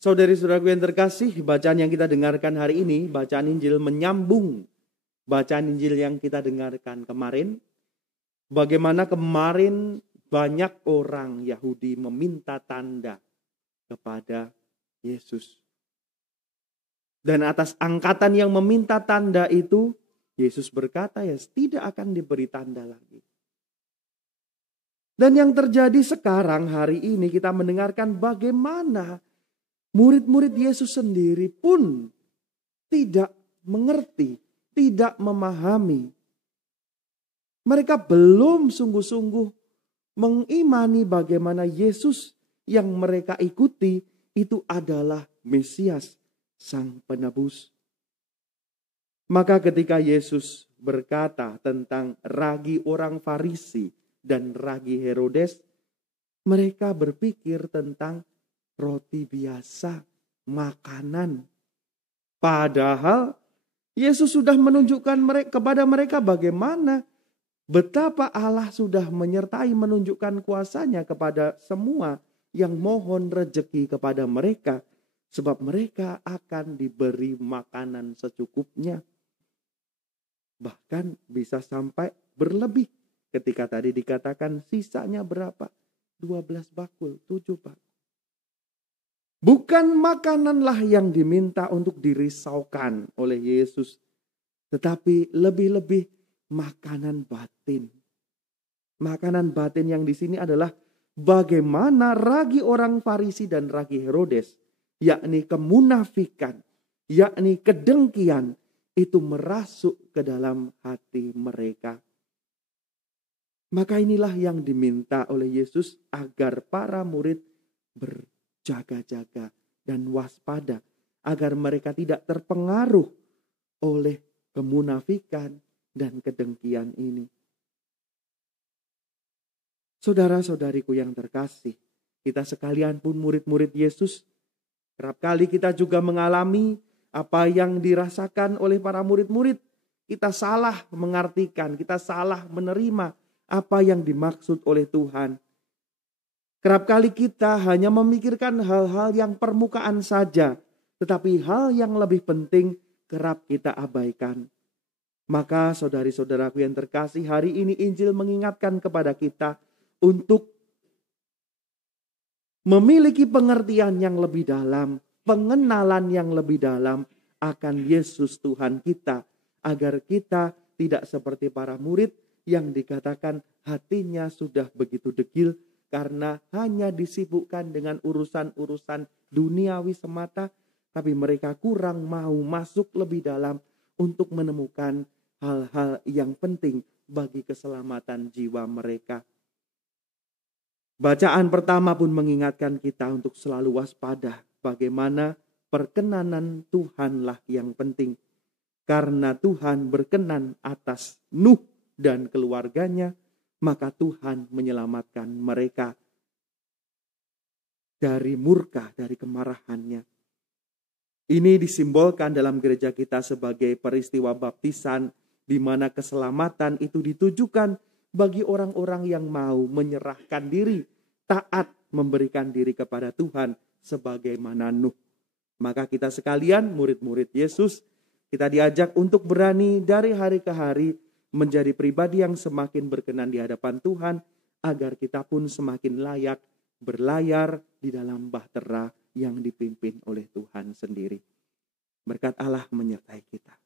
Saudari-saudaraku yang terkasih, bacaan yang kita dengarkan hari ini, bacaan Injil menyambung bacaan Injil yang kita dengarkan kemarin. Bagaimana kemarin banyak orang Yahudi meminta tanda kepada Yesus. Dan atas angkatan yang meminta tanda itu, Yesus berkata, ya tidak akan diberi tanda lagi. Dan yang terjadi sekarang hari ini kita mendengarkan bagaimana murid-murid Yesus sendiri pun tidak mengerti, tidak memahami. Mereka belum sungguh-sungguh mengimani bagaimana Yesus yang mereka ikuti itu adalah Mesias, Sang Penebus. Maka ketika Yesus berkata tentang ragi orang Farisi dan ragi Herodes, mereka berpikir tentang roti biasa, makanan. Padahal Yesus sudah menunjukkan kepada mereka bagaimana betapa Allah sudah menyertai menunjukkan kuasanya kepada semua yang mohon rezeki kepada mereka. Sebab mereka akan diberi makanan secukupnya. Bahkan bisa sampai berlebih. Ketika tadi dikatakan sisanya berapa? 12 bakul, 7 bakul. Bukan makananlah yang diminta untuk dirisaukan oleh Yesus. Tetapi lebih-lebih makanan batin. Makanan batin yang di sini adalah bagaimana ragi orang Farisi dan ragi Herodes, yakni kemunafikan, yakni kedengkian, itu merasuk ke dalam hati mereka. Maka inilah yang diminta oleh Yesus agar para murid berjaga-jaga dan waspada, agar mereka tidak terpengaruh oleh kemunafikan dan kedengkian ini. Saudara-saudariku yang terkasih, kita sekalian pun murid-murid Yesus, kerap kali kita juga mengalami apa yang dirasakan oleh para murid-murid. Kita salah mengartikan, kita salah menerima apa yang dimaksud oleh Tuhan. Kerap kali kita hanya memikirkan hal-hal yang permukaan saja, tetapi hal yang lebih penting kerap kita abaikan. Maka saudari-saudaraku yang terkasih, hari ini Injil mengingatkan kepada kita untuk memiliki pengertian yang lebih dalam, pengenalan yang lebih dalam akan Yesus Tuhan kita. Agar kita tidak seperti para murid yang dikatakan hatinya sudah begitu degil karena hanya disibukkan dengan urusan-urusan duniawi semata. Tapi mereka kurang mau masuk lebih dalam untuk menemukan hal-hal yang penting bagi keselamatan jiwa mereka. Bacaan pertama pun mengingatkan kita untuk selalu waspada bagaimana perkenanan Tuhanlah yang penting. Karena Tuhan berkenan atas Nuh dan keluarganya, maka Tuhan menyelamatkan mereka dari murka, dari kemarahannya. Ini disimbolkan dalam gereja kita sebagai peristiwa baptisan, di mana keselamatan itu ditujukan bagi orang-orang yang mau menyerahkan diri, taat memberikan diri kepada Tuhan sebagaimana Nuh. Maka kita sekalian murid-murid Yesus, kita diajak untuk berani dari hari ke hari menjadi pribadi yang semakin berkenan di hadapan Tuhan, agar kita pun semakin layak berlayar di dalam bahtera yang dipimpin oleh Tuhan sendiri. Berkat Allah menyertai kita.